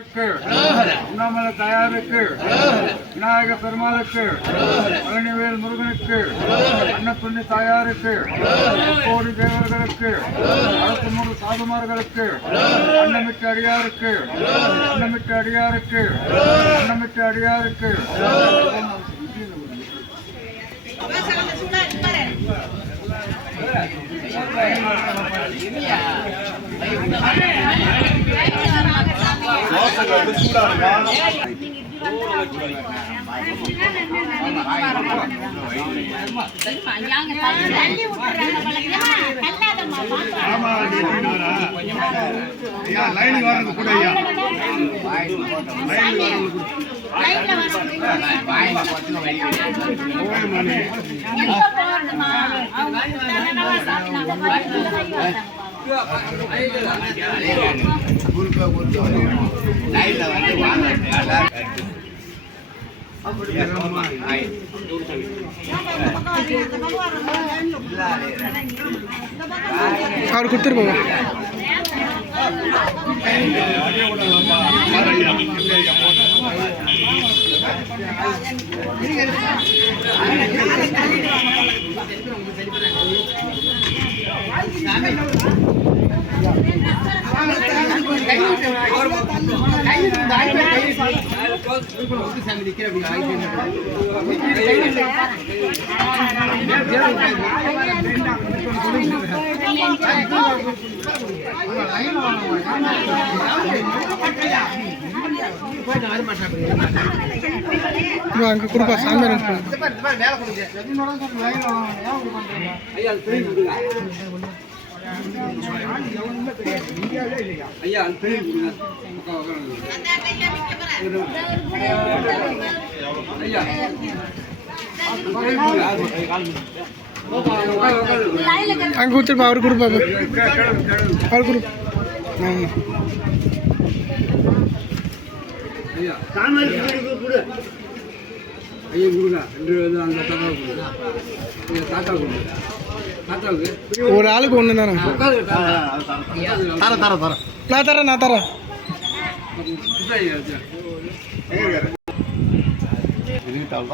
உண்ணாமலை தாயாருக்கு, விநாயக பெருமாளுக்கு, பழனிவேல் முருகனுக்கு, அன்னப்புண்ணி தாயாருக்கு, கோடி தேவர்களுக்கு, 63 சாதுமார்களுக்கு, அன்னமிட்டு அடியாருக்கு, அன்னமிட்டு அடியாருக்கு, அன்னமிட்டு அடியாருக்கு. और कुत्तर बाबा அங்க குடுப்பா சாமி ஐயா அங்க கொடுத்துருப்பா அவர் கொடுப்பா அவர் கொடு ஐயா கொடுங்க அந்த தாத்தா கொடுங்க ஒரு ஆளுக்கு ஒன்று தானே நான் தரேன் இதுதான்